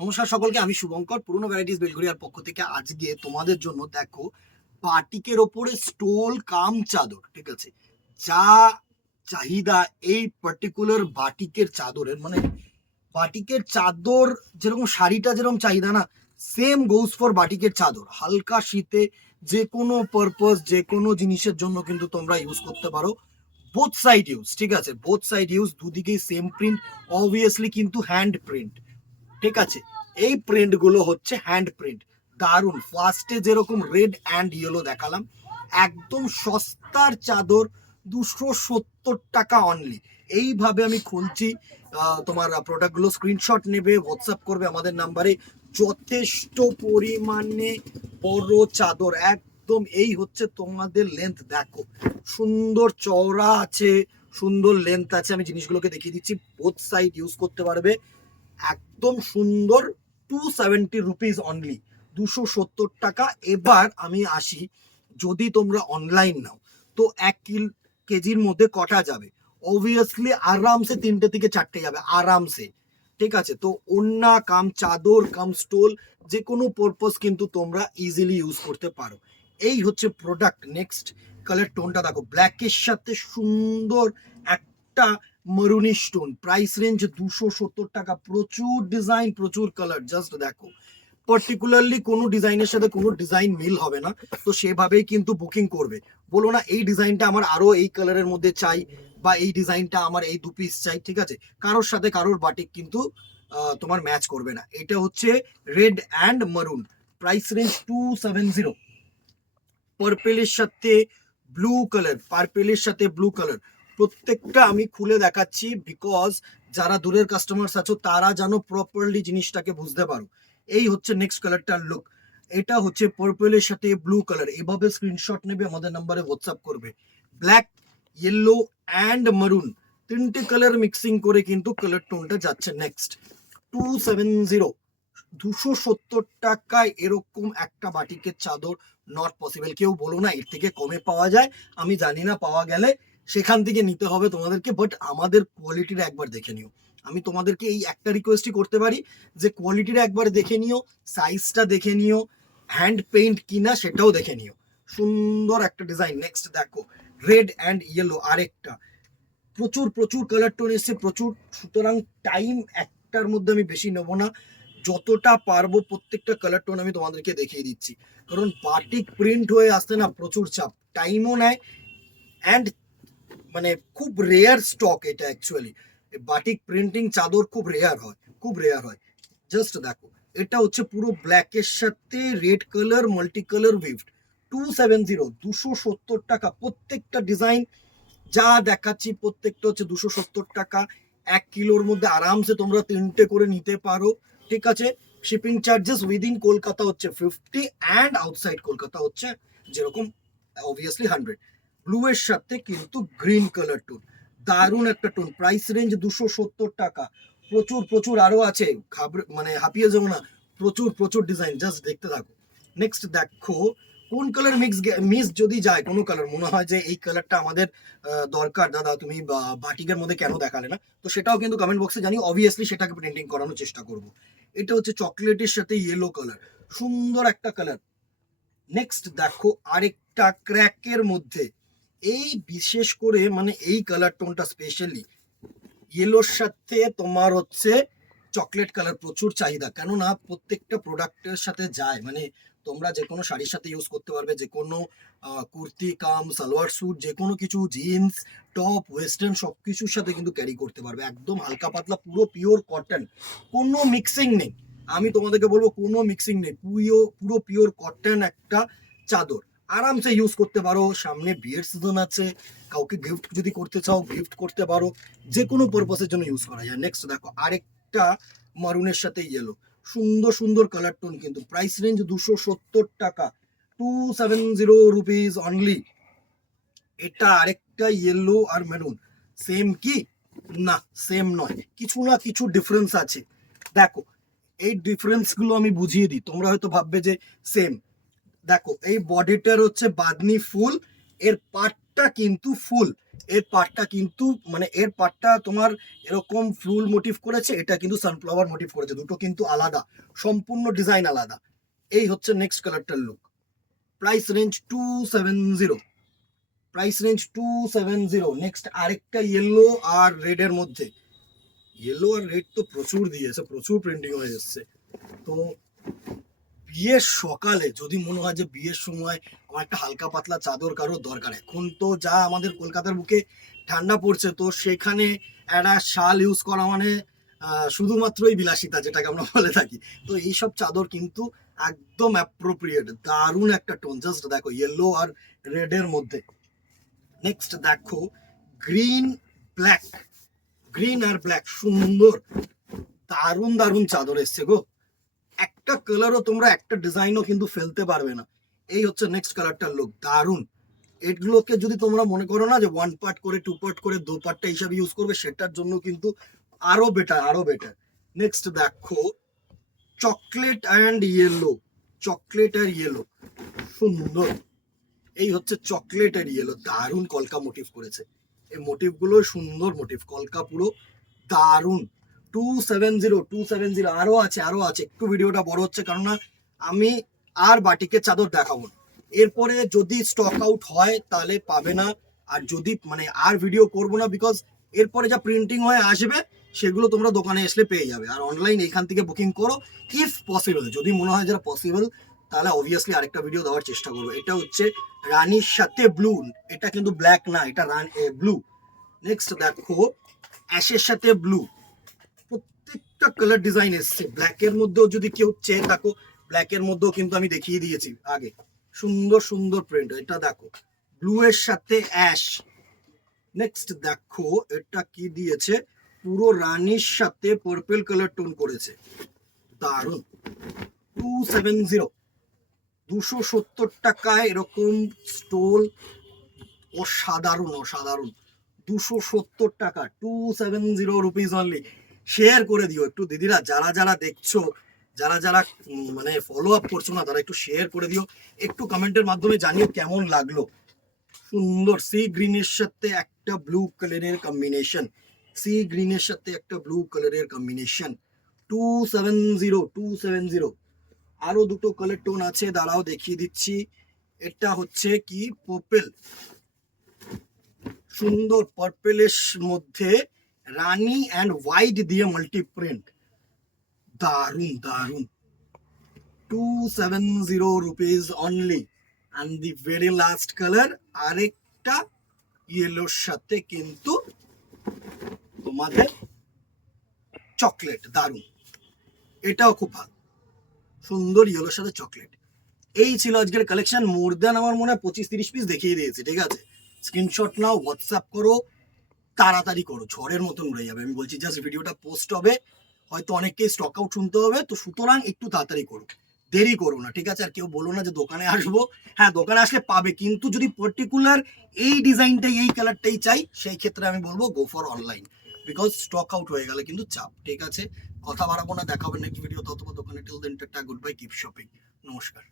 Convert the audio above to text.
নমস্কার সকলকে, আমি শুভঙ্কর পুরনো ভ্যারাইটিস বেলঘরিয়ার পক্ষ থেকে আজকে তোমাদের জন্য দেখো বাটিকের ওপরে স্টোল কাম চাদর, ঠিক আছে। যা চাহিদা এই পার্টিকুলার বাটিকের চাদরের, মানে বাটিকের চাদর যেরকম শাড়িটা যেরকম চাহিদা না, সেম গোজ ফর বাটিকের চাদর। হালকা শীতে যে কোনো পারপাস, যে কোনো জিনিসের জন্য কিন্তু তোমরা ইউজ করতে পারো। বোথ সাইড ইউজ, ঠিক আছে, বোথ সাইড ইউজ, দুদিকেই সেম প্রিন্ট, অবভিয়াসলি কিন্তু হ্যান্ড প্রিন্ট, ঠিক আছে। এই প্রিন্ট গুলো হচ্ছে হ্যান্ড প্রিন্ট, দারুন। ফার্স্টে যেরকম রেড অ্যান্ড ইয়েলো দেখালাম, একদম সস্তার চাদর, 270 টাকা অনলি। এইভাবে আমি খুলছি। তোমার প্রোডাক্টগুলো স্ক্রিনশট নেবে, হোয়াটসঅ্যাপ করবে আমাদের নাম্বারে। যথেষ্ট পরিমাণে বড় চাদর, একদম এই হচ্ছে তোমাদের লেন্থ, দেখো সুন্দর চওড়া আছে, সুন্দর লেন্থ আছে। আমি জিনিসগুলোকে দেখিয়ে দিচ্ছি, বোথ সাইড ইউজ করতে পারবে, একদম সুন্দর। 270 রুপিস অনলি, 270 টাকা। এবার আমি আসি, যদি তোমরা অনলাইন নাও তো 1 কেজির মধ্যে কটা যাবে? অবভিয়াসলি আরামসে 3টে থেকে 4টে যাবে আরামসে, ঠিক আছে। তো ওন্না কাম চাদর কাম স্টোল, যে কোনো পারপাস কিন্তু তোমরা ইজিলি ইউজ করতে পারো। এই হচ্ছে প্রোডাক্ট। নেক্সট কালার টোনটা দেখো, ব্ল্যাকের সাথে সুন্দর একটা মারুনি স্টোন, প্রাইস রেঞ্জ 270 টাকা। প্রচুর ডিজাইন, প্রচুর কালার, জাস্ট দেখো। পার্টিকুলারলি কোনো ডিজাইনের সাথে কোনো ডিজাইন মিল হবে না, তো সেভাবেই কিন্তু বুকিং করবে। বলো না এই ডিজাইনটা আমার আরো এই কালারের মধ্যে চাই, বা এই ডিজাইনটা আমার এই 2 পিস চাই, ঠিক আছে। কারোর সাথে কারোর বাটিক কিন্তু তোমার ম্যাচ করবে না। এটা হচ্ছে রেড অ্যান্ড মারুন, প্রাইস রেঞ্জ 270। পার্পেলের সাথে ব্লু কালার, পার্পেলের সাথে ব্লু কালার, প্রত্যেকটা আমি খুলে দেখাচ্ছি বিকজ যারা দূরের কাস্টমার্স আছো তারা যেন প্রপারলি জিনিসটাকে বুঝতে পারো। এই হচ্ছে নেক্সট কালারটার লুক। এটা হচ্ছে পার্পেলের সাথে ব্লু কালার। এভাবে স্ক্রিনশট নেবে, আমাদের নাম্বারে হোয়াটসঅ্যাপ করবে। ব্ল্যাক, ইয়েলো অ্যান্ড মারুন, 3টে কালার মিক্সিং করে কিন্তু কালার টোনটা যাচ্ছে। নেক্সট 270, 270 টাকায় এরকম একটা বাটিকের চাদর নট পসিবল। কেউ বলো না এর থেকে কমে পাওয়া যায়, আমি জানি না, পাওয়া গেলে সেখান থেকে নিতে হবে তোমাদেরকে, বাট আমাদের কোয়ালিটিটা একবার দেখে নিও। আমি তোমাদেরকে এই একটা রিকোয়েস্টই করতে পারি যে কোয়ালিটিটা একবার দেখে নিও, সাইজটা দেখে নিও, হ্যান্ড পেইন্ট কিনা সেটাও দেখে নিও। সুন্দর একটা ডিজাইন। নেক্সট দেখো রেড অ্যান্ড ইয়েলো, আরেকটা প্রচুর প্রচুর কালার টোন এসছে, প্রচুর। সুতরাং টাইম একটার মধ্যে আমি বেশি নেবো না, যতটা পারবো প্রত্যেকটা কালার টোন আমি তোমাদেরকে দেখিয়ে দিচ্ছি। কারণ বাটিক প্রিন্ট হয়ে আসতে না প্রচুর চাপ, টাইমও নেয়, অ্যান্ড মানে খুব রেয়ার স্টক এটা অ্যাকচুয়ালি। বাটিক প্রিন্টিং চাদর খুব রেয়ার হয়, খুব রেয়ার হয়। জাস্ট দেখো, এটা হচ্ছে পুরো ব্ল্যাকের সাথে রেড কালার, মাল্টি কালার উইভড, 270, 270 টাকা। প্রত্যেকটা ডিজাইন যা দেখাচ্ছি প্রত্যেকটা হচ্ছে 270 টাকা। 1 কিলোর মধ্যে আরামসে তোমরা 3টে করে নিতে পারো, ঠিক আছে। শিপিং চার্জেস উইদিন কলকাতা হচ্ছে 50, অ্যান্ড আউটসাইড কলকাতা হচ্ছে যেরকম অবভিয়াসলি 100। ব্লু এর সাথে কিন্তু গ্রিন কালার টোন, দারুণ একটা টোন, প্রাইস রেঞ্জ 270 টাকা। প্রচুর প্রচুর আরো আছে, মানে হাঁপিয়ে যাবো না, প্রচুর প্রচুর ডিজাইন, জাস্ট দেখতে থাকো। নেক্সট দেখো, কোন কালার মিস যদি যায়, কোনো কালার মনে হয় যে এই কালারটা আমাদের দরকার, দাদা তুমি বাটিকের মধ্যে কেন দেখালে না, তো সেটাও কিন্তু কমেন্ট বক্সে জানি, অবভিয়াসলি সেটাকে প্রিন্টিং করানোর চেষ্টা করব। এটা হচ্ছে চকলেটের সাথে ইয়েলো কালার, সুন্দর একটা কালার। নেক্সট দেখো আরেকটা ক্র্যাকের মধ্যে, এই বিশেষ করে মানে এই কালার টোনটা স্পেশালি ইয়েলোর সাথে তোমার হচ্ছে চকলেট কালার, প্রচুর চাহিদা, কেননা প্রত্যেকটা প্রোডাক্টের সাথে যায়। মানে তোমরা যে কোনো শাড়ির সাথে ইউজ করতে পারবে, যে কোনো কুর্তি কাম সালোয়ার স্যুট, যে কোনো কিছু, জিন্স টপ ওয়েস্টার্ন সব কিছুর সাথে কিন্তু ক্যারি করতে পারবে। একদম হালকা পাতলা, পুরো পিওর কটন, কোনো মিক্সিং নেই। আমি তোমাদেরকে বলবো কোনো মিক্সিং নেই, পুরো পুরো পিওর কটন একটা চাদর, আরামসে ইউজ করতে পারো। সামনে বিয়ের সিজন আছে, কাউকে গিফট যদি করতে চাও গিফট করতে পারো, যে কোনো পারপাসের জন্য ইউজ করা যায়। নেক্সট দেখো আরেকটা মারুনের সাথে ইয়েলো, সুন্দর সুন্দর কালার টোন, কিন্তু প্রাইস রেঞ্জ 270 টাকা, 270 রুপিস অনলি। এটা আরেকটা ইয়েলো আর মেরুন, সেম কি? না, সেম নয়, কিছু না কিছু ডিফারেন্স আছে। দেখো এই ডিফারেন্স গুলো আমি বুঝিয়ে দিই, তোমরা হয়তো ভাববে যে সেম। দেখো এই বডিটার হচ্ছে বাদনি ফুল, এর পাটটা কিন্তু ফুল, এর পার্টটা কিন্তু মানে এর পার্টটা তোমার এরকম ফুল মোটিভ করেছে, এটা কিন্তু সানফ্লাওয়ার মোটিভ করেছে, দুটো কিন্তু আলাদা, সম্পূর্ণ ডিজাইন আলাদা। এই হচ্ছে নেক্সট কালারটার look. Price range 270, price range 270। Next আরেকটা ইয়েলো আর রেড এর মধ্যে, ইয়েলো আর রেড তো প্রচুর দিয়েছে, প্রচুর প্রিন্টিং হয়ে যাচ্ছে। তো বিয়ের সকালে যদি মনে হয় যে বিয়ের সময় আমার একটা হালকা পাতলা চাদর কারোর দরকার, এখন তো যা আমাদের কলকাতার বুকে ঠান্ডা পড়ছে, তো সেখানে একটা শাল ইউজ করা মানে শুধুমাত্রই বিলাসিতা, যেটাকে আমরা বলে থাকি। তো এইসব চাদর কিন্তু একদম অ্যাপ্রোপ্রিয়েট, দারুণ একটা টোন, জাস্ট দেখো ইয়েলো আর রেড এর মধ্যে। নেক্সট দেখো গ্রিন ব্ল্যাক, গ্রিন আর ব্ল্যাক, সুন্দর দারুণ দারুণ চাদর এসছে গো। একটা কালারও তোমরা একটা ডিজাইনও কিন্তু ফেলতে পারবে না। এই হচ্ছে নেক্সট কালারটার লুক, দারুণ। এগুলোকে যদি তোমরা মনে করো না যে ওয়ান পার্ট করে, টু পার্ট করে, দো পার্টটা হিসাবে ইউজ করবে, সেটার জন্য কিন্তু আরো বেটার, আরো বেটার। নেক্সট দেখো চকলেট অ্যান্ড ইয়েলো, চকলেট আর ইয়েলো, সুন্দর। এই হচ্ছে চকলেট আর ইয়েলো, দারুণ কলকা মোটিভ করেছে। এই মোটিভ গুলো সুন্দর মোটিভ, কলকা পুরো দারুণ। 270, 270। আরো আছে, আরো আছে, একটু ভিডিওটা বড় হচ্ছে কারণ না আমি আর বাটিকের চাদর দেখাবো না। এরপরে যদি স্টক আউট হয় তাহলে পাবে না, আর যদি মানে আর ভিডিও করবো না, বিকজ এরপরে যা প্রিন্টিং হয়ে আসবে সেগুলো তোমরা দোকানে এসলে পেয়ে যাবে। আর অনলাইন এখান থেকে বুকিং করো ইফ পসিবল, যদি মনে হয় যারা পসিবল তাহলে অবভিয়াসলি আরেকটা ভিডিও দেওয়ার চেষ্টা করবো। এটা হচ্ছে রানীর সাথে ব্লু, এটা কিন্তু ব্ল্যাক না, এটা ব্লু। নেক্সট দেখো অ্যাশের সাথে ব্লু, প্রত্যেকটা কালার ডিজাইন এসছে। ব্ল্যাক এর মধ্যেও যদি কেউ চেয়ে থাকো, ব্ল্যাক এর মধ্যেও কিন্তু আমি দেখিয়ে দিয়েছি আগে, সুন্দর সুন্দর প্রিন্ট। এটা দেখো ব্লু এর সাথে অ্যাশ। নেক্সট দেখো এটা কি দিয়েছে, পুরো রানীর সাথে পার্পল কালার টোন করেছে, দারুন। 270, 270 টাকায় এরকম স্টোল, অসাধারণ অসাধারণ। 270 টাকা, 270 রুপিস অনলি। শেয়ার করে দিও একটু দিদিরা, যারা যারা দেখছো, যারা যারা মানে ফলো আপ করছো না, তারা একটু শেয়ার করে দিও, একটু কমেন্টের মাধ্যমে জানিও কেমন লাগলো। সুন্দর সি গ্রিনের সাথে একটা ব্লু কালারের কম্বিনেশন, সি গ্রিনের সাথে একটা ব্লু কালারের কম্বিনেশন। 270, 270। আরো দুটো কালার টোন আছে, দাঁড়াও দেখিয়ে দিচ্ছি। এটা হচ্ছে কি পার্পল, সুন্দর পার্পেলের মধ্যে রানী অ্যান্ড হোয়াইট দিয়ে মাল্টি প্রিন্ট, দারুন দারুন। 270 rupees only. And the very last colour আরেকটা ইয়েলোর সাথে কিন্তু তোমাদের চকলেট, দারুন, এটাও খুব ভালো, সুন্দর ইয়েলোর সাথে চকলেট। এই ছিল আজকের কালেকশন। মোর দেন আমার মনে হয় 25-30 পিস দেখিয়ে দিয়েছি, ঠিক আছে। স্ক্রিনশট নাও, হোয়াটসঅ্যাপ করো, তাড়াতাড়ি করো, ঝড়ের মতন উড়ে যাবে। আমি বলছি জাস্ট ভিডিওটা পোস্ট হবে, হয়তো অনেককে স্টক আউট শুনতে হবে, তো সুতরাং একটু তাড়াতাড়ি করো, দেরি করো না, ঠিক আছে। আর কেউ বলো না যে দোকানে আসবো, হ্যাঁ দোকানে আসলে পাবে, কিন্তু যদি পার্টিকুলার এই ডিজাইনটাই এই কালারটাই চাই, সেই ক্ষেত্রে আমি বলবো go for online, because stock out হয়ে গেলে কিন্তু চাপ, ঠিক আছে। কথা বাড়াবো না, দেখা হবে নেক্সট ভিডিও, ততক্ষণ দোকানে, till then tata, good bye, keep shopping, নমস্কার।